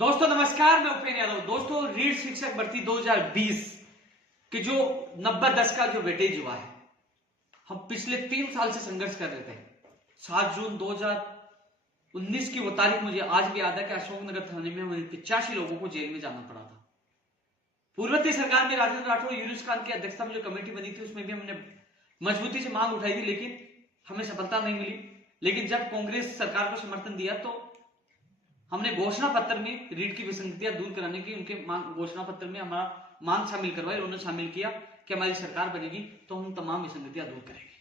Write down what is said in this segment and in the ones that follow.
दोस्तों नमस्कार, मैं उपेंद्र यादव। दोस्तों रीट शिक्षक भर्ती 2020 के जो 90-10 का जो वेटेज हुआ है, हम पिछले 3 साल से संघर्ष कर रहे थे। 7 जून 2019 की वो तारीख मुझे आज भी याद है कि अशोकनगर थाने में हमें 85 लोगों को जेल में जाना पड़ा था। पूर्ववर्ती सरकार में राजेंद्र राठौर यूनुस खान की अध्यक्षता में जो कमेटी बनी थी उसमें भी हमने मजबूती से मांग उठाई थी, लेकिन हमें सफलता नहीं मिली। लेकिन जब कांग्रेस सरकार को समर्थन दिया तो हमने घोषणा पत्र में रीट की विसंगतियां दूर कराने की उनके घोषणा पत्र में हमारा मांग शामिल करवाई। उन्होंने शामिल किया कि हमारी सरकार बनेगी तो हम तमाम विसंगतियां दूर करेंगे।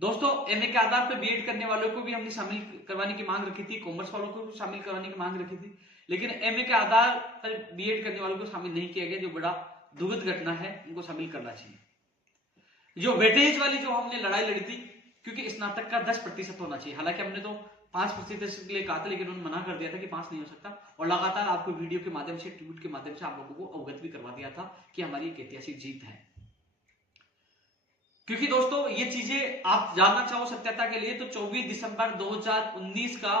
दोस्तों एमए के आधार पर बीएड करने वालों को भी हमने शामिल करवाने की मांग रखी थी, कॉमर्स वालों को भी शामिल करवाने की मांग रखी थी, लेकिन एमए के आधार पर बीएड करने वालों को शामिल नहीं किया गया, जो बड़ा दुखद घटना है। उनको शामिल करना चाहिए। जो वेटेज वाली जो हमने लड़ाई लड़ी थी, क्योंकि स्नातक का 10% होना चाहिए, हालांकि हमने तो 5% के लिए कहा था, लेकिन उन्होंने मना कर दिया था कि 5 नहीं हो सकता। और लगातार आपको वीडियो के माध्यम से, ट्वीट के माध्यम से आप लोगों को अवगत भी करवा दिया था कि हमारी एक ऐतिहासिक जीत है। क्योंकि दोस्तों ये चीजें आप जानना चाहो सत्यता के लिए तो 24 दिसंबर 2019 का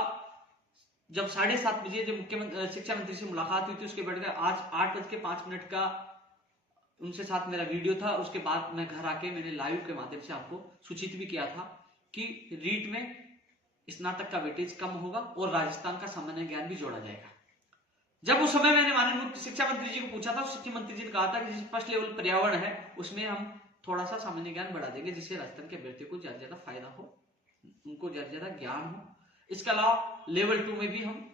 जब 7:30 बजे जब मुख्यमंत्री शिक्षा मंत्री से मुलाकात हुई थी, उसके बाद आज 8:05 का उनसे साथ मेरा वीडियो था। उसके बाद मैं घर आके मैंने लाइव के माध्यम से आपको सूचित भी किया था कि रीट में स्नातक का वेटेज कम होगा और राजस्थान का सामान्य ज्ञान भी जोड़ा जाएगा। जब उस समय मैंने माननीय शिक्षा मंत्री जी को पूछा था, शिक्षा मंत्री जी ने कहा था कि जिस फर्स्ट लेवल पर्यावरण है उसमें हम थोड़ा सा सामान्य ज्ञान बढ़ा देंगे, जिससे राजस्थान के अभ्यर्थियों को ज्यादा फायदा हो, उनको ज्यादा ज्ञान हो। इसके अलावा लेवल 2 में भी हम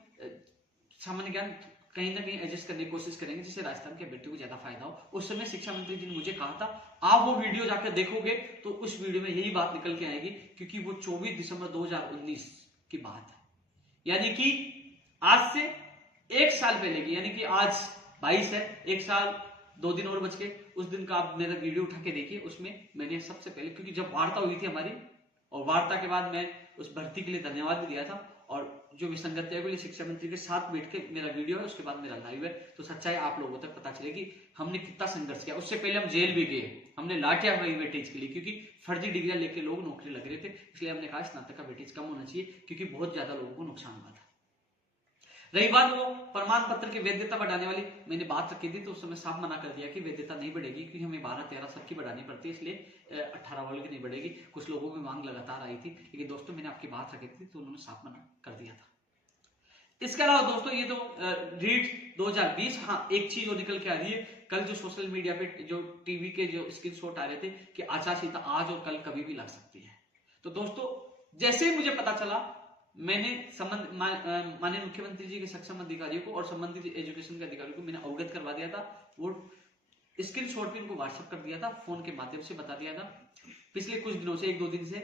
सामान्य ज्ञान कहीं ना कहीं एडजस्ट करने की कोशिश करेंगे, जिससे राजस्थान के अभ्यर्थियों को ज्यादा फायदा हो। उस समय शिक्षा मंत्री जी ने मुझे कहा था, आप वो वीडियो जाकर देखोगे तो उस वीडियो में यही बात निकल के आएगी, क्योंकि वो 24 दिसंबर 2019 की बात है, यानी कि आज से 1 साल पहले की, यानी कि आज 22 है, 1 साल 2 दिन और बच के। उस दिन का आप मेरा वीडियो उठा के देखिए, उसमें मैंने सबसे पहले, क्योंकि जब वार्ता हुई थी हमारी और वार्ता के बाद मैं उस भर्ती के लिए धन्यवाद भी दिया था, और जो विसंगतियां के लिए शिक्षा मंत्री के साथ बैठ के मेरा वीडियो है, उसके बाद मेरा लाइव है, तो सच्चाई आप लोगों तक पता चलेगी हमने कितना संघर्ष किया। उससे पहले हम जेल भी गए, हमने लाठियां हुई वेटेज के लिए, क्योंकि फर्जी डिग्रियां लेके लोग नौकरी लग रहे थे। इसलिए हमने कहा स्नातक का वेटेज कम होना चाहिए, क्योंकि बहुत ज्यादा लोगों को नुकसान हुआ था। रही बात वो प्रमाण पत्र की वैधता बढ़ाने वाली, मैंने बात रखी थी तो उस समय साफ मना कर दिया कि वैधता नहीं बढ़ेगी, क्योंकि हमें 12-13 साल की बढ़ानी पड़ती है, इसलिए 18 वालों की नहीं बढ़ेगी। कुछ लोगों की मांग लगातार आई थी, लेकिन दोस्तों मैंने आपकी बात रखी थी तो उन्होंने साफ मना कर दिया था। इसके अलावा दोस्तों ये तो रीट 2020, हाँ एक चीज और निकल के आ रही है। कल जो सोशल मीडिया पे जो टीवी के जो स्क्रीनशॉट आ रहे थे कि आचार संहिता आज और कल कभी भी लग सकती है, तो दोस्तों जैसे ही मुझे पता चला, मैंने माननीय मुख्यमंत्री जी के सक्षम अधिकारियों को और संबंधित एजुकेशन के अधिकारियों को मैंने अवगत करवा दिया था। वो स्क्रीनशॉट भी उनको व्हाट्सएप कर दिया था, फोन के माध्यम से बता दिया था। पिछले कुछ दिनों से, 1-2 दिन से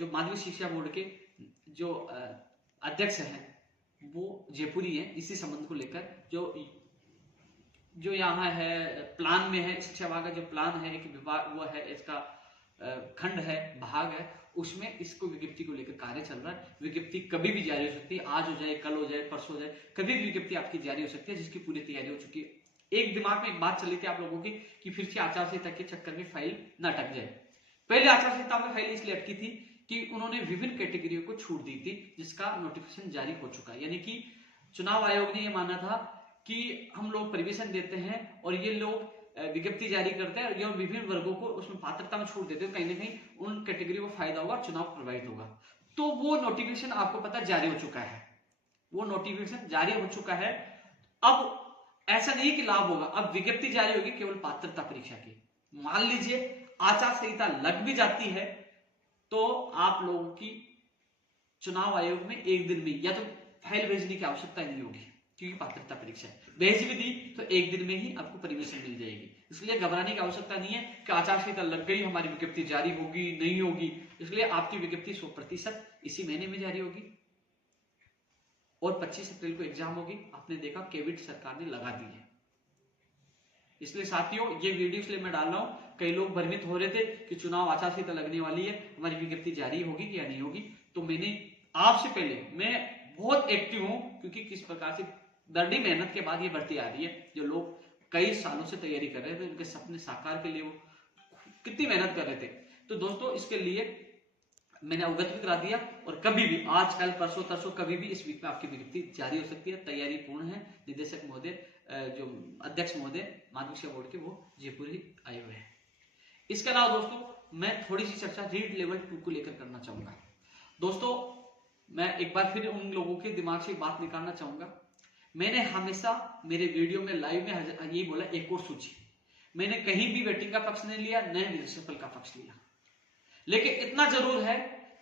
जो माध्यमिक शिक्षा बोर्ड के जो अध्यक्ष हैं वो जयपुरी है, इसी संबंध को लेकर जो यहाँ है प्लान में है, शिक्षा विभाग का जो प्लान है कि विभाग वो है, इसका खंड है, भाग है, उसमें इसको विज्ञप्ति को लेकर कार्य चल रहा है। विज्ञप्ति कभी भी जारी हो सकती है, आज हो जाए, कल हो जाए, परसों हो जाए, कभी भी विज्ञप्ति आपकी जारी हो सकती है, जिसकी पूरी तैयारी हो चुकी है। एक दिमाग में एक बात चली थी आप लोगों की कि फिर से आचार संहिता के चक्कर में फाइल न अटक जाए। पहले आचार संहिता में फाइल इसलिए अटकी थी कि उन्होंने विभिन्न कैटेगरियों को छूट दी थी, जिसका नोटिफिकेशन जारी हो चुका है। यानी कि चुनाव आयोग ने यह माना था कि हम लोग परमिशन देते हैं और ये लोग विज्ञप्ति जारी करते हैं और ये विभिन्न वर्गों को उसमें पात्रता में छूट देते हैं, कहीं ना कहीं उन कैटेगरी को फायदा होगा, चुनाव प्रभावित होगा। तो वो नोटिफिकेशन आपको पता जारी हो चुका है, वो नोटिफिकेशन जारी हो चुका है। अब ऐसा नहीं कि लाभ होगा, अब विज्ञप्ति जारी होगी केवल पात्रता परीक्षा की। मान लीजिए आचार संहिता लग भी जाती है तो आप लोगों की चुनाव आयोग में 1 दिन में या तो फाइल भेजने की आवश्यकता नहीं होगी, क्योंकि पात्रता परीक्षा है। भेज भी दी तो 1 दिन में ही आपको परमिशन मिल जाएगी। इसलिए घबराने की आवश्यकता नहीं है कि आचार संहिता लग गई, हमारी विज्ञप्ति जारी होगी नहीं होगी। इसलिए आपकी विज्ञप्ति 100% इसी महीने में जारी होगी और 25 अप्रैल को एग्जाम होगी। आपने देखा केविट सरकार ने लगा दी है। इसलिए साथियों ये वीडियो इसलिए मैं डाल रहा हूं, कई लोग भ्रमित हो रहे थे कि चुनाव आचार संहिता लगने वाली है, हमारी विज्ञप्ति जारी होगी कि या नहीं होगी। तो मैंने आपसे पहले, मैं बहुत एक्टिव हूं, क्योंकि किस प्रकार से दर्दी मेहनत के बाद ये भर्ती आ रही है। जो लोग कई सालों से तैयारी कर रहे थे, उनके सपने साकार के लिए वो कितनी मेहनत कर रहे थे। तो दोस्तों इसके लिए मैंने अवगत भी करा दिया। और कभी भी आज कल परसों तरसों कभी भी इस वीक में आपकी विज्ञप्ति जारी हो सकती है। तैयारी पूर्ण है। निदेशक महोदय, जो अध्यक्ष महोदय माध्यमिक शिक्षा बोर्ड के, वो जयपुर ही आए हुए हैं। इसके अलावा दोस्तों मैं थोड़ी सी चर्चा रीड लेवल 2 को लेकर करना चाहूंगा। दोस्तों मैं एक बार फिर उन लोगों के दिमाग से बात निकालना चाहूंगा। मैंने हमेशा मेरे वीडियो में लाइव में यही बोला, एक और सूची। मैंने कहीं भी वेटिंग का पक्ष नहीं लिया, न रिसफल का पक्ष लिया। लेकिन इतना जरूर है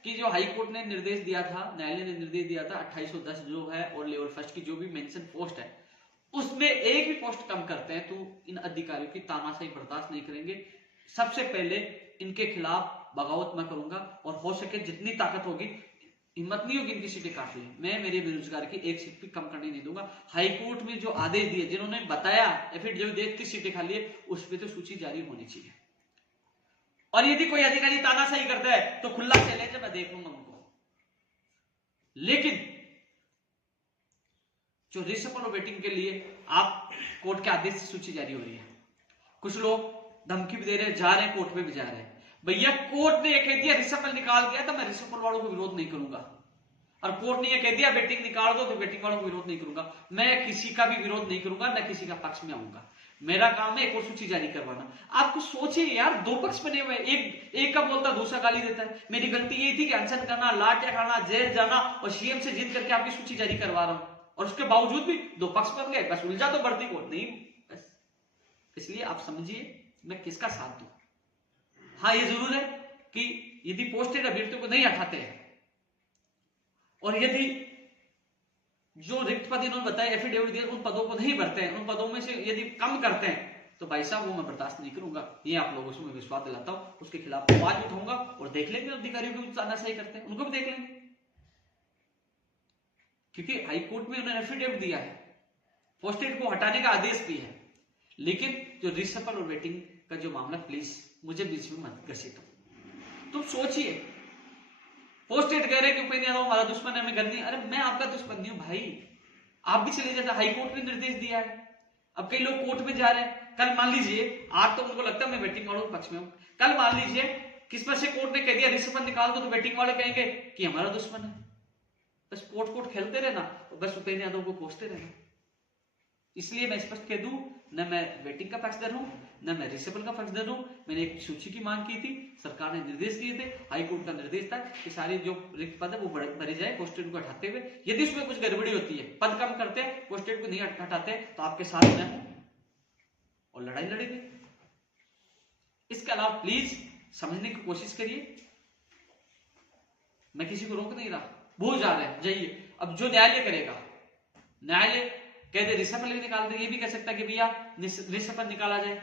कि जो हाई कोर्ट ने निर्देश दिया था, न्यायालय ने निर्देश दिया था 2810 जो है और लेवल फर्स्ट की जो भी मेंशन पोस्ट है, उसमें एक भी पोस्ट कम करते हैं तो इन अधिकारियों की तानाशाही बर्दाश्त नहीं करेंगे। सबसे पहले इनके खिलाफ बगावत मैं करूंगा और हो सके जितनी ताकत होगी, हिम्मत नहीं होगी इनकी सीटें काट ली, मैं मेरे बेरोजगार की एक सीट भी कम करने नहीं दूंगा। हाईकोर्ट में जो आदेश दिए, जिन्होंने बताया एफिडेविट जो 30 सीटें खाली है, उस पर तो सूची जारी होनी चाहिए। और यदि कोई अधिकारी तानाशाही करता है तो खुला चैलेंज है, मैं देख लूंगा उनको। लेकिन जो रिसफल और वेटिंग के लिए आप कोर्ट के आदेश से सूची जारी हो रही है, कुछ लोग धमकी भी दे रहे हैं, जा रहे हैं कोर्ट में भी जा रहे हैं। भैया कोर्ट ने यह कह दिया रिसफल निकाल दिया तो मैं रिसफल वालों को विरोध नहीं करूंगा, और कोर्ट ने यह कह दिया वेटिंग निकाल दो तो वेटिंग वालों को विरोध नहीं करूंगा। मैं किसी का भी विरोध नहीं करूंगा, न किसी का पक्ष में आऊंगा। मेरा काम है एक और सूची जारी करवाना। आपको सोचिए यार, दो पक्ष बने हुए, एक का बोलता दूसरा गाली देता है। मेरी गलती ये थी कि अनशन करना, लाठियां खाना, जेल जाना और सीएम से जिद करके आपकी सूची जारी करवा रहा हूं, और उसके बावजूद भी दो पक्ष बन गए। बस उलझा तो बढ़ती को नहीं, बस इसलिए आप समझिए मैं किसका साथ दूं। हाँ ये जरूर है कि यदि पोस्टेड अभ्यर्थियों को नहीं हटाते हैं और यदि जो रिक्त पद इन्होंने बताया एफिडेविट दिया उन पदों को नहीं भरते हैं, उन पदों में से यदि कम करते हैं, तो भाई साहब वो मैं बर्दाश्त नहीं करूंगा। ये आप लोगों से मैं विश्वास दिलाता हूं। उसके खिलाफ आवाज उठाऊंगा और देख लेंगे अधिकारियों को भी तानाशाही करते हैं, उनको भी देख लेंगे। क्योंकि हाईकोर्ट में उन्होंने एफिडेविट दिया है, पोस्टेड को हटाने का आदेश भी है। लेकिन जो रिसफल और वेटिंग का जो मामला, प्लीज मुझे बीच में मत घसीटो। तुम सोचिए, पोस्टेड कह रहे कि उपेंद्र यादव हमारा दुश्मन है, हमें घर नहीं। अरे मैं आपका दुश्मन नहीं हूं भाई, आप भी चले जाते। हाईकोर्ट ने निर्देश दिया है, अब कई लोग कोर्ट में जा रहे हैं। कल मान लीजिए, आज तो उनको लगता है मैं वेटिंग वालों के पक्ष में हूं, कल मान लीजिए किस पर से कोर्ट ने कह दिया रिसफल निकाल दो, तो वेटिंग वाले कहेंगे कि हमारा दुश्मन है। बस कोर्ट खेलते रहना और बस उपेंद्र यादव को कोसते रहना। इसलिए मैं स्पष्ट कह दूं, न मैं वेटिंग का पक्षधर हूं, न मैं रिसफल का पक्षधर हूं। मैंने एक सूची की मांग की थी, सरकार ने निर्देश दिए थे, हाईकोर्ट का निर्देश था कि सारे जो रिक्त पद है वो भरे जाए पोस्टेड को हटाते हुए। यदि उसमें कुछ गड़बड़ी होती है, पद कम करते हैं, पोस्टेड को नहीं हटाते, तो आपके साथ मैं हूं और लड़ाई लड़ेंगे। इसके अलावा प्लीज समझने की कोशिश करिए, मैं किसी को रोक नहीं रहा, भूल जा रहे हैं, जाइए। अब जो न्यायालय करेगा, न्यायालय कह दे रिसफल निकाल दे, ये भी कह सकता है कि भैया रिसफल निकाला जाए,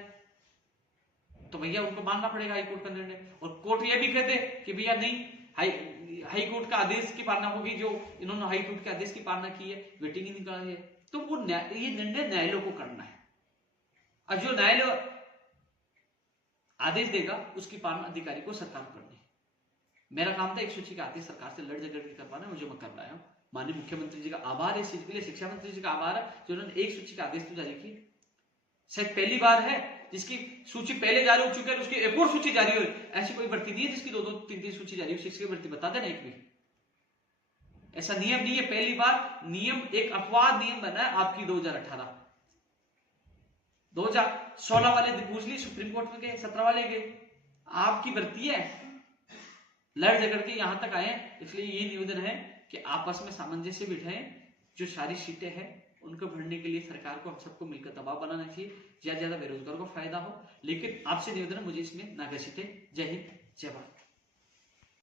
तो भैया उनको मानना पड़ेगा हाईकोर्ट का निर्णय। और कोर्ट ये भी कहते कि भैया नहीं, हाईकोर्ट का आदेश की पालना होगी, जो इन्होंने हाईकोर्ट के आदेश की पालना की है, वेटिंग ही निकाली है, तो वो ये निर्णय न्यायालय को करना है। और जो न्यायालय आदेश देगा उसकी पालना अधिकारी को सरकार को करनी है। मेरा काम था एक सूची का आदेश सरकार से लड़ झगड़ के करवाना, मुझे मैं कर रहा हूं। माननीय मुख्यमंत्री जी का आभार है इस चीज के लिए, शिक्षा मंत्री जी का आभार है जो उन्होंने एक सूची का आदेश तो जारी की। शायद पहली बार है जिसकी सूची पहले जारी हो चुकी है, उसकी एक और सूची जारी हो रही। ऐसी कोई भर्ती नहीं है जिसकी 2-2-3-3 सूची जारी हो। शिक्षक भर्ती बता देना एक भी, ऐसा नियम नहीं है, पहली बार नियम, एक अपवाद नियम बना है आपकी 2018। 2016 वाले पूछ ली, सुप्रीम कोर्ट में गए, 17 वाले गए, आपकी भर्ती है, लड़ झगड़ के यहां तक आए। इसलिए ये निवेदन है कि आपस में सामंजस्य बिठाएं, जो सारी सीटें हैं उनको भरने के लिए सरकार को हम सबको मिलकर दबाव बनाना चाहिए, ज्यादा से ज्यादा बेरोजगारों को फायदा हो। लेकिन आपसे निवेदन है, मुझे इसमें ना घसीटे। जय हिंद, जय भारत।